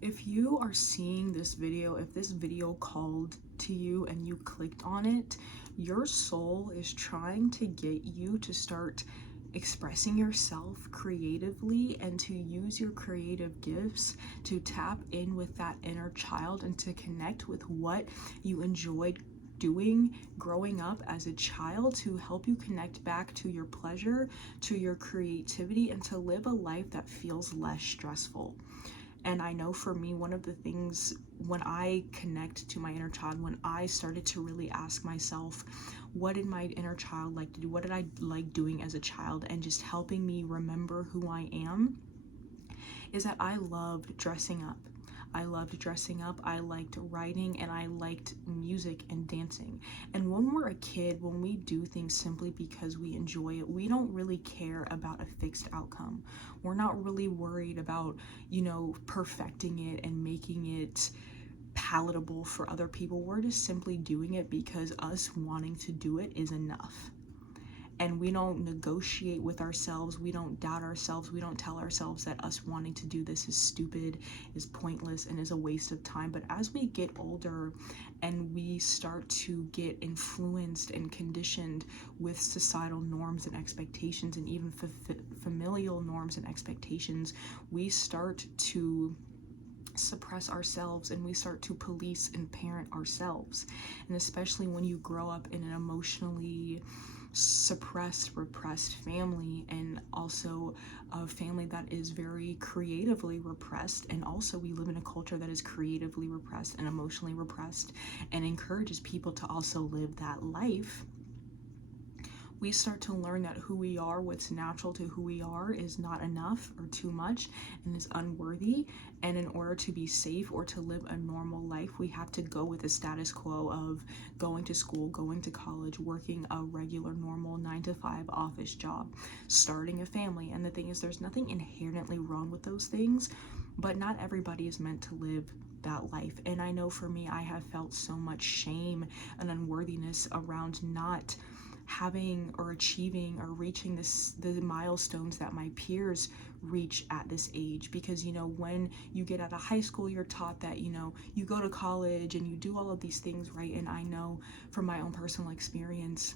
If you are seeing this video, if this video called to you and you clicked on it, your soul is trying to get you to start expressing yourself creatively and to use your creative gifts to tap in with that inner child and to connect with what you enjoyed doing growing up as a child, to help you connect back to your pleasure, to your creativity, and to live a life that feels less stressful. And I know for me, one of the things when I connect to my inner child, when I started to really ask myself, what did my inner child like to do? What did I like doing as a child? And just helping me remember who I am, is that I loved dressing up. I loved dressing up, I liked writing, and I liked music and dancing. And when we're a kid, when we do things simply because we enjoy it, we don't really care about a fixed outcome. We're not really worried about, perfecting it and making it palatable for other people. We're just simply doing it because us wanting to do it is enough. And we don't negotiate with ourselves, we don't doubt ourselves, we don't tell ourselves that us wanting to do this is stupid, is pointless, and is a waste of time. But as we get older and we start to get influenced and conditioned with societal norms and expectations, and even familial norms and expectations, we start to suppress ourselves and we start to police and parent ourselves. And especially when you grow up in an emotionally suppressed, repressed family, and also a family that is very creatively repressed, and also we live in a culture that is creatively repressed and emotionally repressed and encourages people to also live that life, we start to learn that who we are, what's natural to who we are, is not enough or too much and is unworthy. And in order to be safe or to live a normal life, we have to go with the status quo of going to school, going to college, working a regular, normal 9-to-5 office job, starting a family. And the thing is, there's nothing inherently wrong with those things, but not everybody is meant to live that life. And I know for me, I have felt so much shame and unworthiness around not having or achieving or reaching the milestones that my peers reach at this age. Because when you get out of high school, you're taught that you go to college and you do all of these things, right? And I know from my own personal experience,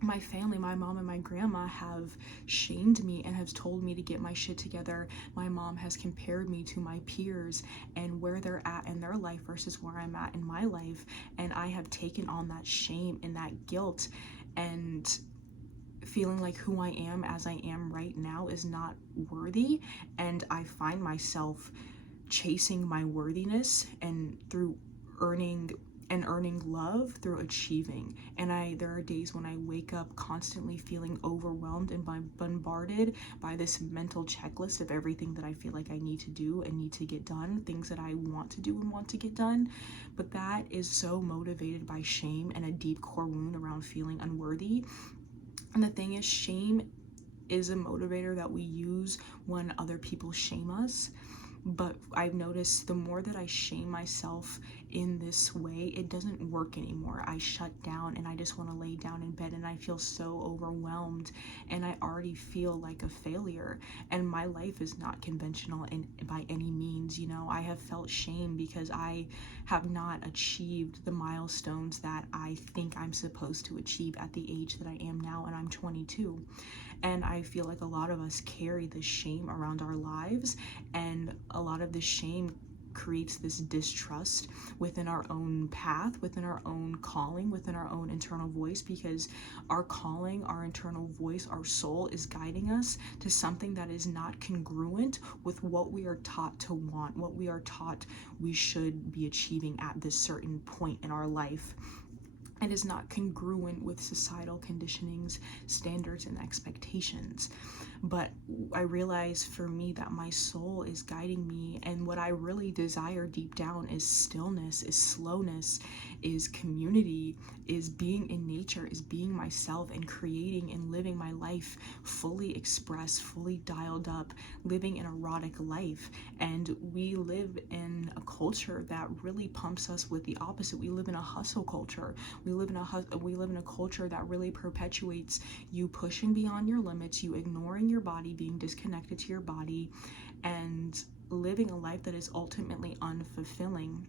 my family, my mom and my grandma, have shamed me and has told me to get my shit together. My mom has compared me to my peers and where they're at in their life versus where I'm at in my life. And I have taken on that shame and that guilt, and feeling like who I am as I am right now is not worthy. And I find myself chasing my worthiness and through earning love through achieving. And there are days when I wake up constantly feeling overwhelmed and bombarded by this mental checklist of everything that I feel like I need to do and need to get done, things that I want to do and want to get done. But that is so motivated by shame and a deep core wound around feeling unworthy. And the thing is, shame is a motivator that we use when other people shame us. But I've noticed the more that I shame myself in this way, it doesn't work anymore. I shut down and I just want to lay down in bed, and I feel so overwhelmed and I already feel like a failure. And my life is not conventional by any means. I have felt shame because I have not achieved the milestones that I think I'm supposed to achieve at the age that I am now, and I'm 22. And I feel like a lot of us carry this shame around our lives, and a lot of this shame creates this distrust within our own path, within our own calling, within our own internal voice, because our calling, our internal voice, our soul is guiding us to something that is not congruent with what we are taught to want, what we are taught we should be achieving at this certain point in our life. It is not congruent with societal conditionings, standards, and expectations. But I realize for me that my soul is guiding me, and what I really desire deep down is stillness, is slowness, is community, is being in nature, is being myself and creating and living my life fully expressed, fully dialed up, living an erotic life. And we live in a culture that really pumps us with the opposite. We live in a hustle culture. We live in a culture that really perpetuates you pushing beyond your limits, you ignoring your body, being disconnected to your body, and living a life that is ultimately unfulfilling.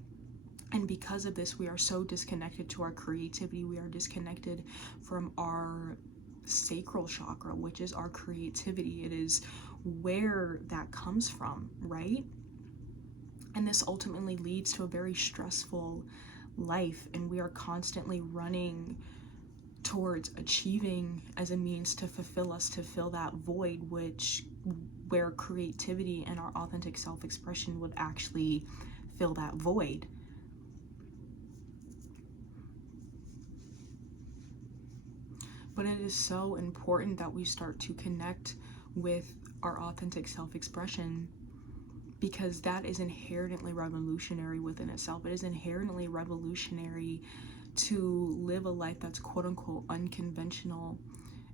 And because of this, we are so disconnected to our creativity. We are disconnected from our sacral chakra, which is our creativity. It is where that comes from, right? And this ultimately leads to a very stressful life, and we are constantly running towards achieving as a means to fulfill us, to fill that void, where creativity and our authentic self-expression would actually fill that void. But it is so important that we start to connect with our authentic self-expression, because that is inherently revolutionary within itself. It is inherently revolutionary to live a life that's quote unquote unconventional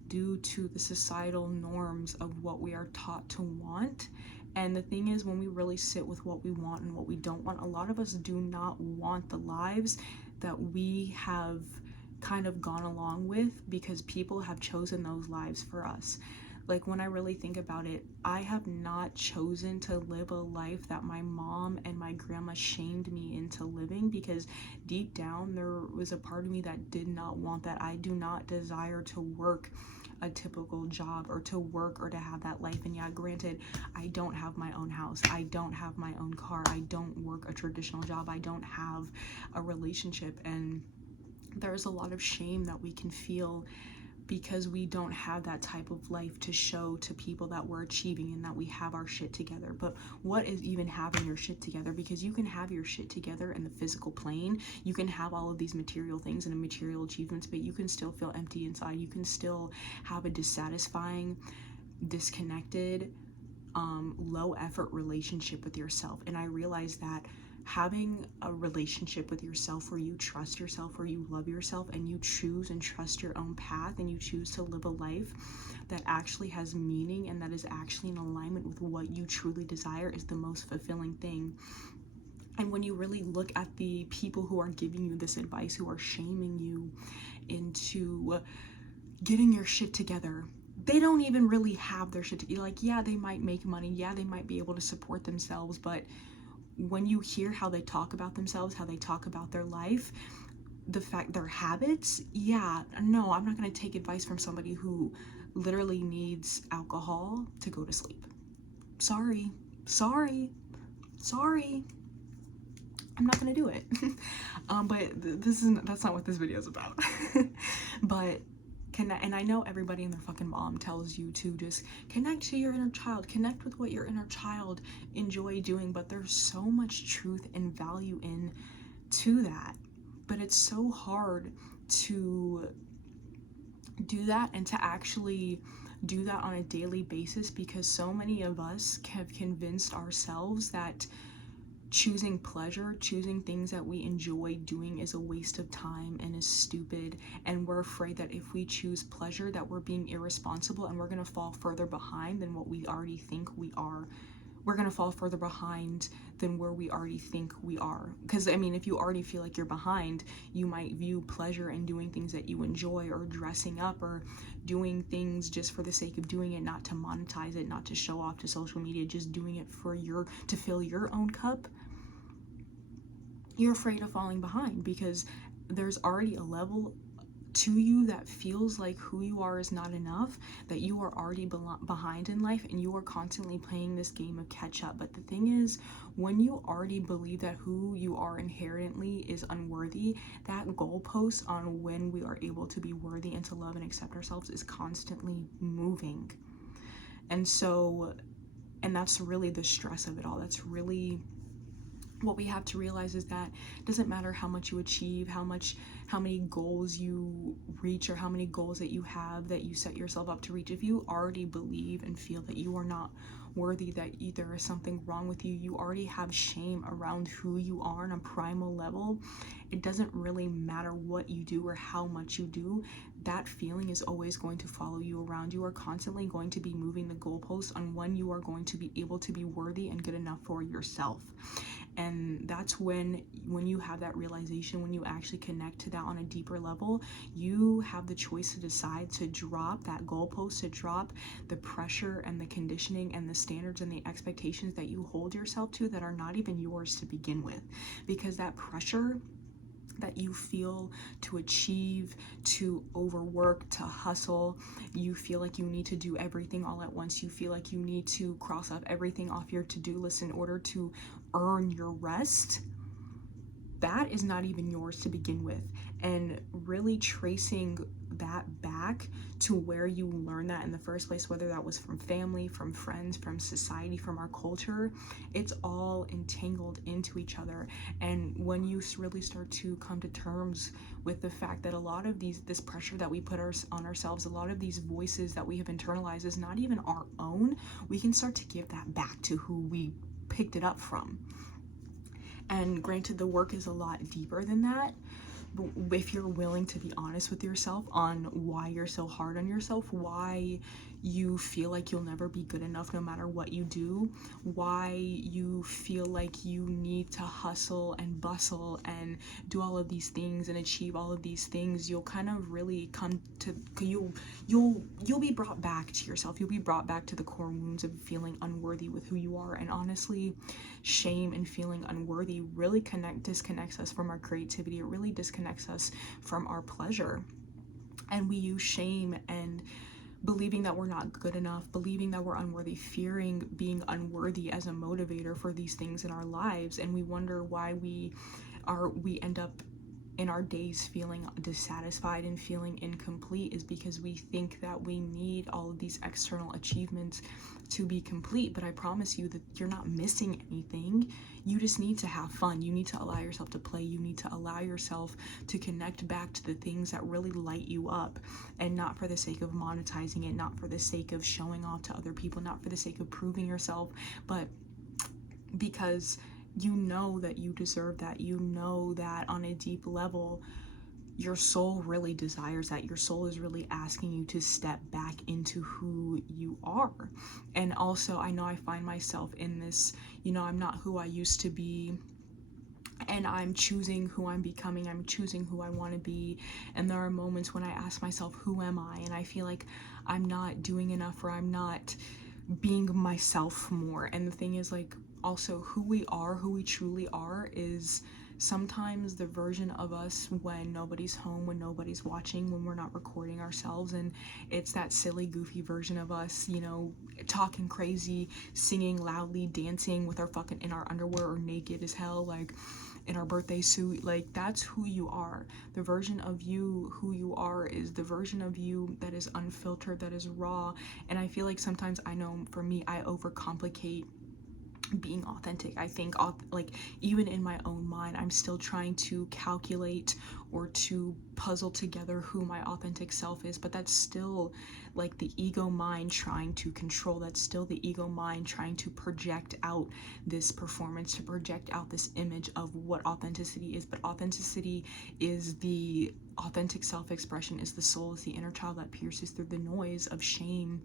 due to the societal norms of what we are taught to want. And the thing is, when we really sit with what we want and what we don't want, a lot of us do not want the lives that we have kind of gone along with because people have chosen those lives for us. Like, when I really think about it, I have not chosen to live a life that my mom and my grandma shamed me into living, because deep down there was a part of me that did not want that. I do not desire to work a typical job or to work or to have that life. And yeah, granted, I don't have my own house, I don't have my own car, I don't work a traditional job, I don't have a relationship, and there's a lot of shame that we can feel because we don't have that type of life to show to people that we're achieving and that we have our shit together. But what is even having your shit together? Because you can have your shit together in the physical plane, you can have all of these material things and material achievements, but you can still feel empty inside. You can still have a dissatisfying, disconnected, low effort relationship with yourself. And I realized that having a relationship with yourself where you trust yourself, where you love yourself, and you choose and trust your own path, and you choose to live a life that actually has meaning and that is actually in alignment with what you truly desire, is the most fulfilling thing. And when you really look at the people who are giving you this advice, who are shaming you into getting your shit together, they don't even really have their shit together. Like, yeah, they might make money, yeah, they might be able to support themselves, but when you hear how they talk about themselves, how they talk about their life, their habits, yeah, no, I'm not going to take advice from somebody who literally needs alcohol to go to sleep. Sorry. I'm not going to do it. But that's not what this video is about. But and I know everybody and their fucking mom tells you to just connect to your inner child, connect with what your inner child enjoy doing, but there's so much truth and value in to that. But it's so hard to do that and to actually do that on a daily basis, because so many of us have convinced ourselves that choosing pleasure, choosing things that we enjoy doing, is a waste of time and is stupid. And we're afraid that if we choose pleasure, that we're being irresponsible and we're going to fall further behind than what we already think we are. We're going to fall further behind than where we already think we are. Because, I mean, if you already feel like you're behind, you might view pleasure in doing things that you enjoy, or dressing up, or doing things just for the sake of doing it, not to monetize it, not to show off to social media, just doing it for to fill your own cup. You're afraid of falling behind because there's already a level to you that feels like who you are is not enough, that you are already behind in life, and you are constantly playing this game of catch up. But the thing is, when you already believe that who you are inherently is unworthy, that goalpost on when we are able to be worthy and to love and accept ourselves is constantly moving. And that's really the stress of it all. That's really what we have to realize, is that it doesn't matter how much you achieve, how many goals you reach, or how many goals that you have that you set yourself up to reach. If you already believe and feel that you are not worthy, that there is something wrong with you, you already have shame around who you are on a primal level, it doesn't really matter what you do or how much you do. That feeling is always going to follow you around. You are constantly going to be moving the goalposts on when you are going to be able to be worthy and good enough for yourself. And that's when you have that realization, when you actually connect to that on a deeper level, you have the choice to decide to drop that goalpost, to drop the pressure and the conditioning and the standards and the expectations that you hold yourself to that are not even yours to begin with. Because that pressure that you feel to achieve, to overwork, to hustle, you feel like you need to do everything all at once, you feel like you need to cross off everything off your to-do list in order to earn your rest, that is not even yours to begin with. And really tracing that back to where you learned that in the first place, whether that was from family, from friends, from society, from our culture, it's all entangled into each other. And when you really start to come to terms with the fact that a lot of this pressure that we put on ourselves, a lot of these voices that we have internalized is not even our own, we can start to give that back to who we picked it up from. And granted, the work is a lot deeper than that, but if you're willing to be honest with yourself on why you're so hard on yourself, why you feel like you'll never be good enough no matter what you do, why you feel like you need to hustle and bustle and do all of these things and achieve all of these things, you'll kind of really come to, you'll be brought back to yourself. You'll be brought back to the core wounds of feeling unworthy with who you are. And honestly, shame and feeling unworthy really disconnects us from our creativity. It really disconnects us from our pleasure. And we use shame and believing that we're not good enough, believing that we're unworthy, fearing being unworthy as a motivator for these things in our lives. And we wonder why we end up in our days feeling dissatisfied and feeling incomplete, is because we think that we need all of these external achievements to be complete. But I promise you that you're not missing anything. You just need to have fun. You need to allow yourself to play. You need to allow yourself to connect back to the things that really light you up, and not for the sake of monetizing it, not for the sake of showing off to other people, not for the sake of proving yourself, but because you know that you deserve that. You know that on a deep level, your soul really desires that. Your soul is really asking you to step back into who you are. And also, I know I find myself in this, I'm not who I used to be, and I'm choosing who I'm becoming. I'm choosing who I want to be. And there are moments when I ask myself, who am I? And I feel like I'm not doing enough, or I'm not being myself more. And the thing is, like, also who we truly are is sometimes the version of us when nobody's home, when nobody's watching, when we're not recording ourselves. And it's that silly, goofy version of us, talking crazy, singing loudly, dancing with in our underwear or naked as hell, like in our birthday suit. Like, that's who you are. The version of you, who you are, is the version of you that is unfiltered, that is raw. And I feel like sometimes, I know for me, I overcomplicate being authentic. I think like even in my own mind, I'm still trying to calculate or to puzzle together who my authentic self is, but that's still like the ego mind trying to control. That's still the ego mind trying to project out this performance, to project out this image of what authenticity is. But authenticity is the authentic self-expression, is the soul, is the inner child that pierces through the noise of shame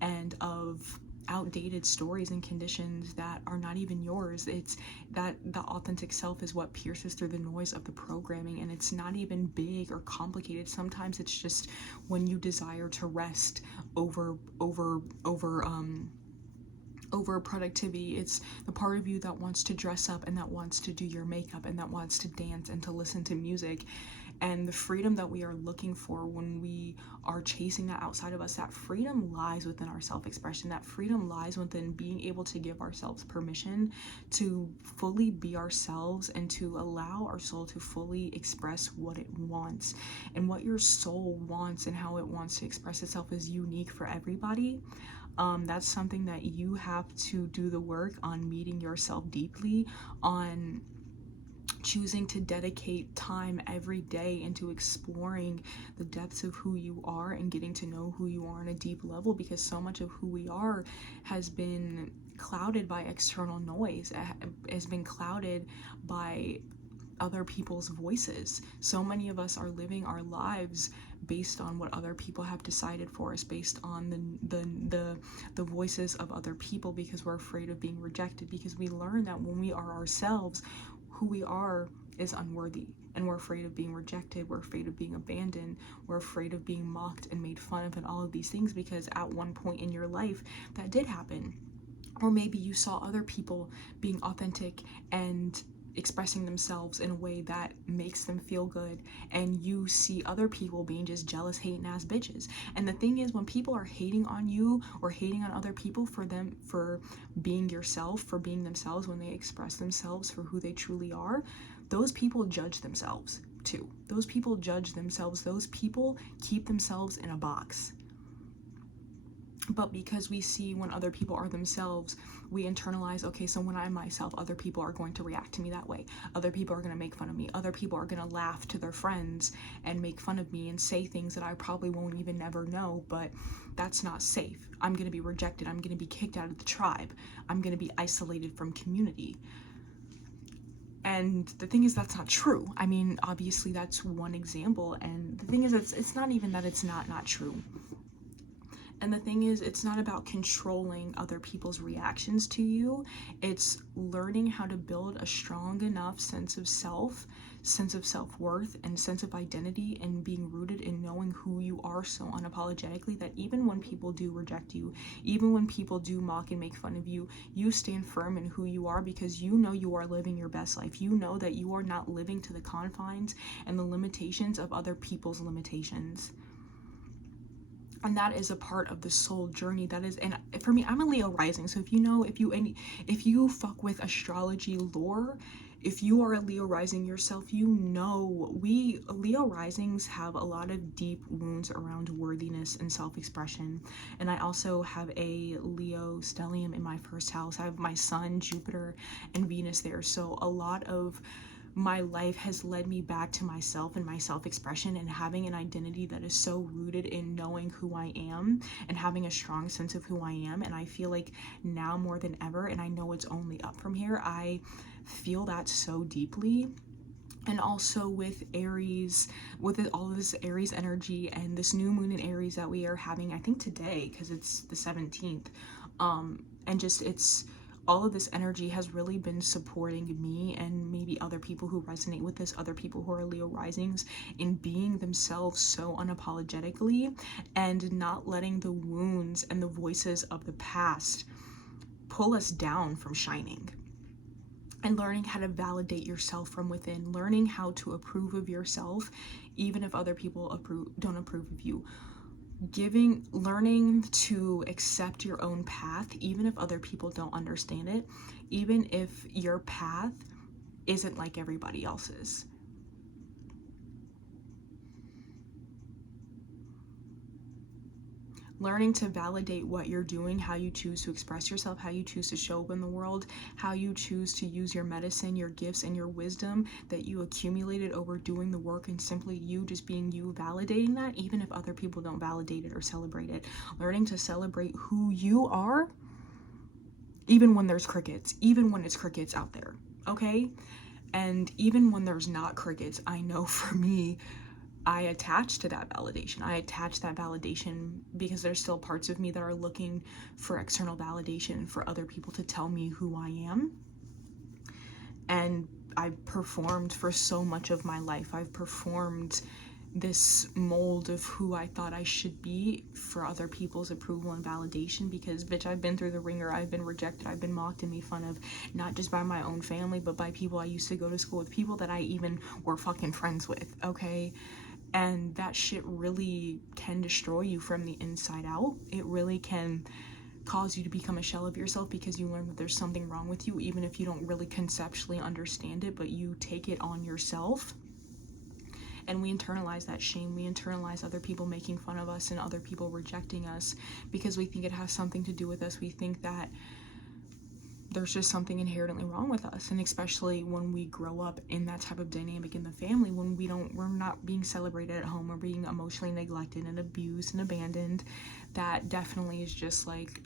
and of outdated stories and conditions that are not even yours. It's that the authentic self is what pierces through the noise of the programming, and it's not even big or complicated. Sometimes it's just when you desire to rest over productivity. It's the part of you that wants to dress up and that wants to do your makeup and that wants to dance and to listen to music. And the freedom that we are looking for when we are chasing that outside of us, that freedom lies within our self-expression. That freedom lies within being able to give ourselves permission to fully be ourselves and to allow our soul to fully express what it wants. And what your soul wants and how it wants to express itself is unique for everybody. That's something that you have to do the work on, meeting yourself deeply, on choosing to dedicate time every day into exploring the depths of who you are and getting to know who you are on a deep level, because so much of who we are has been clouded by external noise, has been clouded by other people's voices. So many of us are living our lives based on what other people have decided for us, based on the voices of other people, because we're afraid of being rejected, because we learn that when we are ourselves, who we are is unworthy, and we're afraid of being rejected, we're afraid of being abandoned, we're afraid of being mocked and made fun of, and all of these things, because at one point in your life that did happen. Or maybe you saw other people being authentic and expressing themselves in a way that makes them feel good, and you see other people being just jealous, hating ass bitches. And the thing is, when people are hating on you or hating on other people for being yourself, for being themselves, when they express themselves for who they truly are, those people judge themselves too. Those people judge themselves. Those people keep themselves in a box. But because we see when other people are themselves, we internalize, okay, so when I'm myself, other people are going to react to me that way. Other people are going to make fun of me. Other people are going to laugh to their friends and make fun of me and say things that I probably won't even never know, but that's not safe. I'm going to be rejected. I'm going to be kicked out of the tribe. I'm going to be isolated from community. And the thing is, that's not true. I mean, obviously that's one example. And the thing is, it's not even that it's not true. And the thing is, it's not about controlling other people's reactions to you. It's learning how to build a strong enough sense of self-worth, and sense of identity, and being rooted in knowing who you are so unapologetically that even when people do reject you, even when people do mock and make fun of you, you stand firm in who you are, because you know you are living your best life. You know that you are not living to the confines and the limitations of other people's limitations. And that is a part of the soul journey. That is, and for me, I'm a Leo rising. So if you fuck with astrology lore, if you are a Leo rising yourself, you know we Leo risings have a lot of deep wounds around worthiness and self-expression. And I also have a Leo stellium in my first house. I have my sun, Jupiter, and Venus there. So a lot of my life has led me back to myself and my self-expression, and having an identity that is so rooted in knowing who I am and having a strong sense of who I am. And I feel like now more than ever, and I know it's only up from here, I feel that so deeply. And also with Aries, with all of this Aries energy and this new moon in Aries that we are having, I think today, because it's the 17th, and just it's all of this energy has really been supporting me and maybe other people who resonate with this, other people who are Leo risings, in being themselves so unapologetically, and not letting the wounds and the voices of the past pull us down from shining. And learning how to validate yourself from within, learning how to approve of yourself even if other people don't approve of you. Learning to accept your own path even if other people don't understand it, even if your path isn't like everybody else's. Learning to validate what you're doing, how you choose to express yourself, how you choose to show up in the world, how you choose to use your medicine, your gifts, and your wisdom that you accumulated over doing the work, and simply you just being you, validating that even if other people don't validate it or celebrate it. Learning to celebrate who you are even when there's crickets, even when it's crickets out there, okay? And even when there's not crickets, I know for me, I attach to that validation. I attach that validation because there's still parts of me that are looking for external validation, for other people to tell me who I am. And I've performed for so much of my life. I've performed this mold of who I thought I should be for other people's approval and validation, because bitch, I've been through the ringer. I've been rejected. I've been mocked and made fun of, not just by my own family, but by people I used to go to school with, people that I even were fucking friends with, okay? And that shit really can destroy you from the inside out. It really can cause you to become a shell of yourself, because you learn that there's something wrong with you, even if you don't really conceptually understand it, but you take it on yourself. And we internalize that shame. We internalize other people making fun of us and other people rejecting us because we think it has something to do with us. We think that there's just something inherently wrong with us. And especially when we grow up in that type of dynamic in the family, when we're not being celebrated at home, or being emotionally neglected and abused and abandoned, that definitely is just like,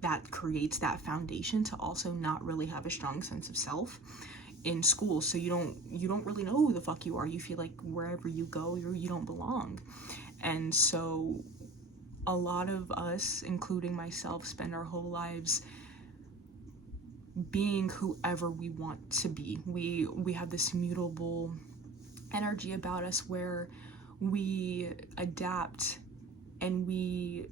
that creates that foundation to also not really have a strong sense of self. in school, so you don't really know who the fuck you are. You feel like wherever you go, you don't belong. And so a lot of us, including myself, spend our whole lives being whoever we want to be. We have this mutable energy about us where we adapt and we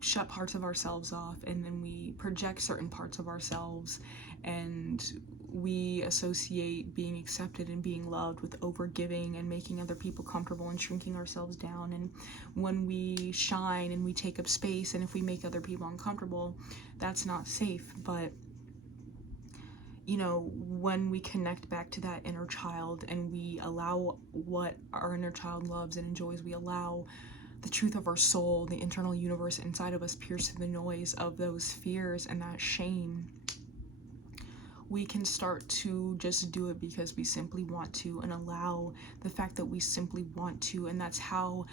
shut parts of ourselves off, and then we project certain parts of ourselves, and we associate being accepted and being loved with overgiving and making other people comfortable and shrinking ourselves down. And when we shine and we take up space, and if we make other people uncomfortable, that's not safe. But you know, when we connect back to that inner child and we allow what our inner child loves and enjoys, we allow the truth of our soul, the internal universe inside of us, pierce through the noise of those fears and that shame, we can start to just do it because we simply want to, and allow the fact that we simply want to. And that's how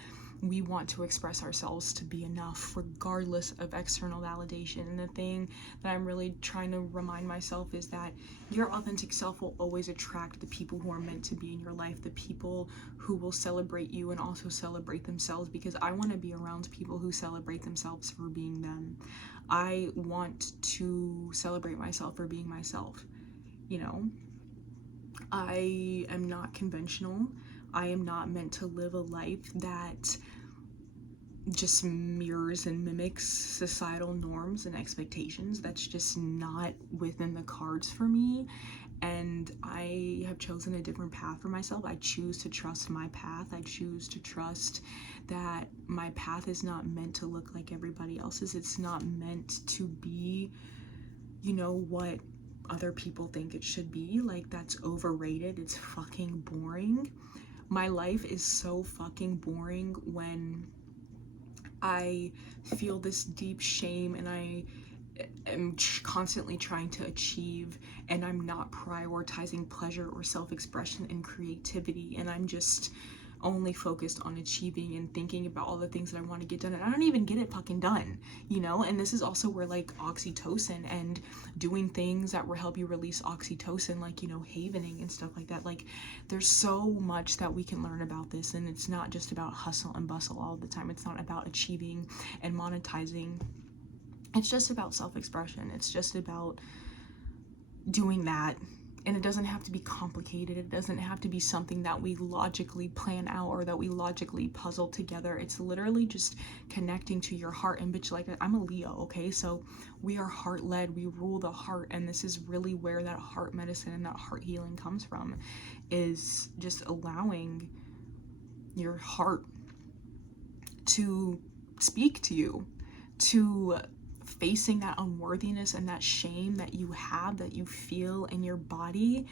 we want to express ourselves, to be enough regardless of external validation. And the thing that I'm really trying to remind myself is that your authentic self will always attract the people who are meant to be in your life, the people who will celebrate you and also celebrate themselves, because I want to be around people who celebrate themselves for being them. I want to celebrate myself for being myself. You know, I am not conventional. I am not meant to live a life that just mirrors and mimics societal norms and expectations. That's just not within the cards for me. And I have chosen a different path for myself. I choose to trust my path. I choose to trust that my path is not meant to look like everybody else's. It's not meant to be, you know, what other people think it should be. Like, that's overrated. It's fucking boring. My life is so fucking boring when I feel this deep shame and I am constantly trying to achieve, and I'm not prioritizing pleasure or self-expression and creativity, and I'm just only focused on achieving and thinking about all the things that I want to get done, and I don't even get it fucking done, you know. And this is also where like oxytocin and doing things that will help you release oxytocin, like, you know, havening and stuff like that, like there's so much that we can learn about this. And it's not just about hustle and bustle all the time. It's not about achieving and monetizing. It's just about self-expression. It's just about doing that. And it doesn't have to be complicated. It doesn't have to be something that we logically plan out or that we logically puzzle together. It's literally just connecting to your heart. And bitch, like, I'm a Leo, okay? So we are heart-led. We rule the heart. And this is really where that heart medicine and that heart healing comes from, is just allowing your heart to speak to you, to facing that unworthiness and that shame that you have, that you feel in your body,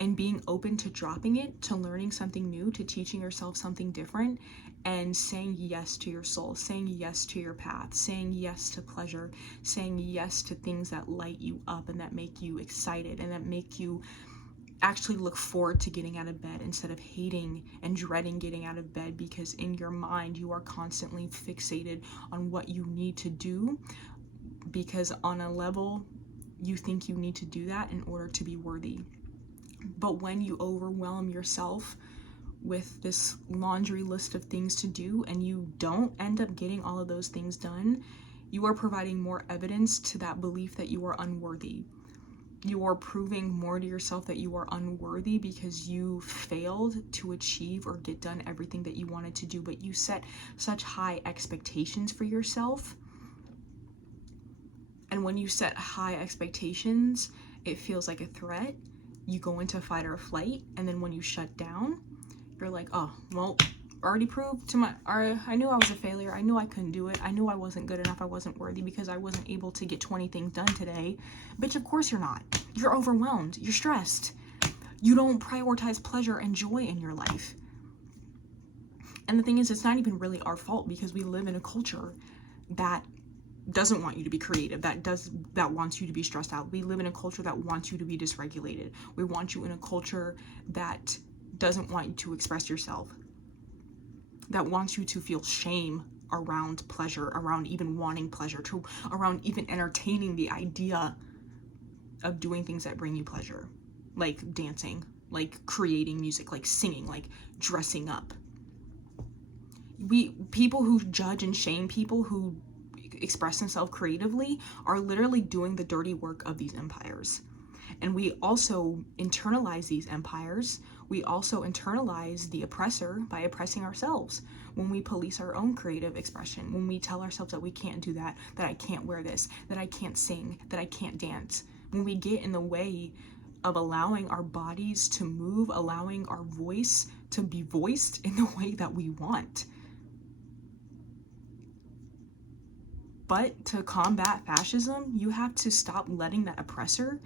and being open to dropping it, to learning something new, to teaching yourself something different, and saying yes to your soul, saying yes to your path, saying yes to pleasure, saying yes to things that light you up and that make you excited and that make you actually look forward to getting out of bed instead of hating and dreading getting out of bed, because in your mind you are constantly fixated on what you need to do, because on a level you think you need to do that in order to be worthy. But when you overwhelm yourself with this laundry list of things to do and you don't end up getting all of those things done, you are providing more evidence to that belief that you are unworthy. You are proving more to yourself that you are unworthy because you failed to achieve or get done everything that you wanted to do. But you set such high expectations for yourself. And when you set high expectations, it feels like a threat. You go into fight or flight. And then when you shut down, you're like, oh, well, already proved to I knew I was a failure. I knew I couldn't do it. I knew I wasn't good enough. I wasn't worthy because I wasn't able to get 20 things done today. Bitch, of course you're not. You're overwhelmed. You're stressed. You don't prioritize pleasure and joy in your life. And the thing is, it's not even really our fault, because we live in a culture that doesn't want you to be creative, that wants you to be stressed out. We live in a culture that wants you to be dysregulated. We want you in a culture that doesn't want you to express yourself, that wants you to feel shame around pleasure, around even wanting pleasure, around even entertaining the idea of doing things that bring you pleasure. like dancing, like creating music, like singing, like dressing up. People who judge and shame people who express themselves creatively are literally doing the dirty work of these empires. And we also internalize these empires. We also internalize the oppressor by oppressing ourselves when we police our own creative expression, when we tell ourselves that we can't do that, that I can't wear this, that I can't sing, that I can't dance. When we get in the way of allowing our bodies to move, allowing our voice to be voiced in the way that we want. But to combat fascism, you have to stop letting that oppressor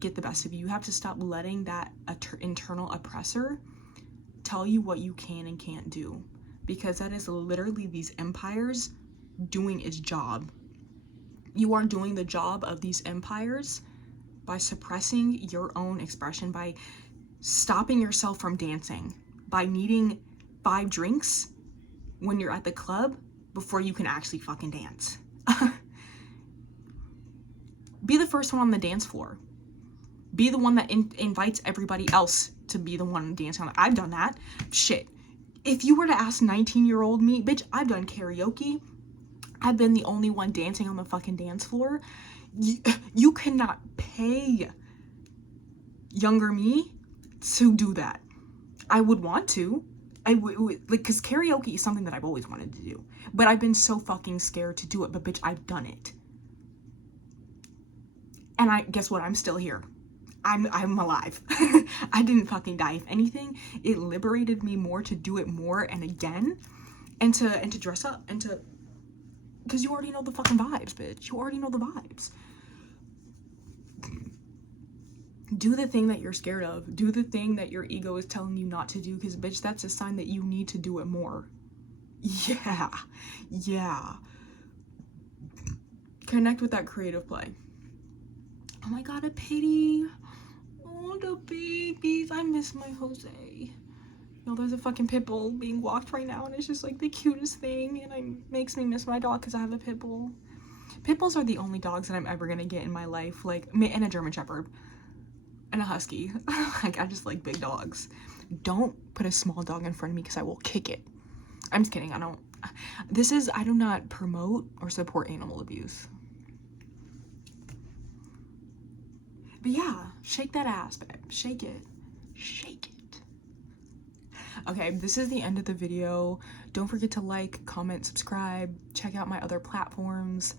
get the best of you. You have to stop letting that internal oppressor tell you what you can and can't do, because that is literally these empires doing its job. You are doing the job of these empires by suppressing your own expression, by stopping yourself from dancing, by needing 5 drinks when you're at the club before you can actually fucking dance. Be the first one on the dance floor. Be the one that invites everybody else to be the one dancing on. I've done that. Shit. If you were to ask 19-year-old me, bitch, I've done karaoke. I've been the only one dancing on the fucking dance floor. You cannot pay younger me to do that. I would want to. I would, like, because karaoke is something that I've always wanted to do. But I've been so fucking scared to do it. But bitch, I've done it. And guess what? I'm still here. I'm alive. I didn't fucking die. If anything, it liberated me more to do it more and again, and to dress up, and to, because you already know the fucking vibes, bitch. You already know the vibes. Do the thing that you're scared of. Do the thing that your ego is telling you not to do, because bitch, that's a sign that you need to do it more. Yeah. Connect with that creative play. Oh my god, a pity. Oh, the babies. I miss my Jose. Yo, there's a fucking pit bull being walked right now, and it's just like the cutest thing, and it makes me miss my dog because I have a pit bull. Pit bulls are the only dogs that I'm ever gonna get in my life, like, and a German Shepherd and a Husky. Like, I just like big dogs. Don't put a small dog in front of me because I will kick it. I'm just kidding. I do not promote or support animal abuse. But yeah, shake that ass, babe. Shake it. Shake it. Okay, this is the end of the video. Don't forget to like, comment, subscribe. Check out my other platforms.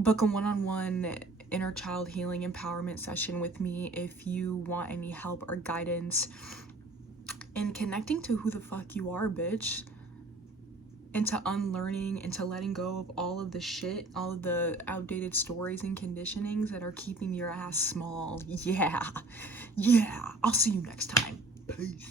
Book a one-on-one inner child healing empowerment session with me if you want any help or guidance in connecting to who the fuck you are, bitch. Into unlearning, into letting go of all of the shit, all of the outdated stories and conditionings that are keeping your ass small. Yeah. I'll see you next time. Peace.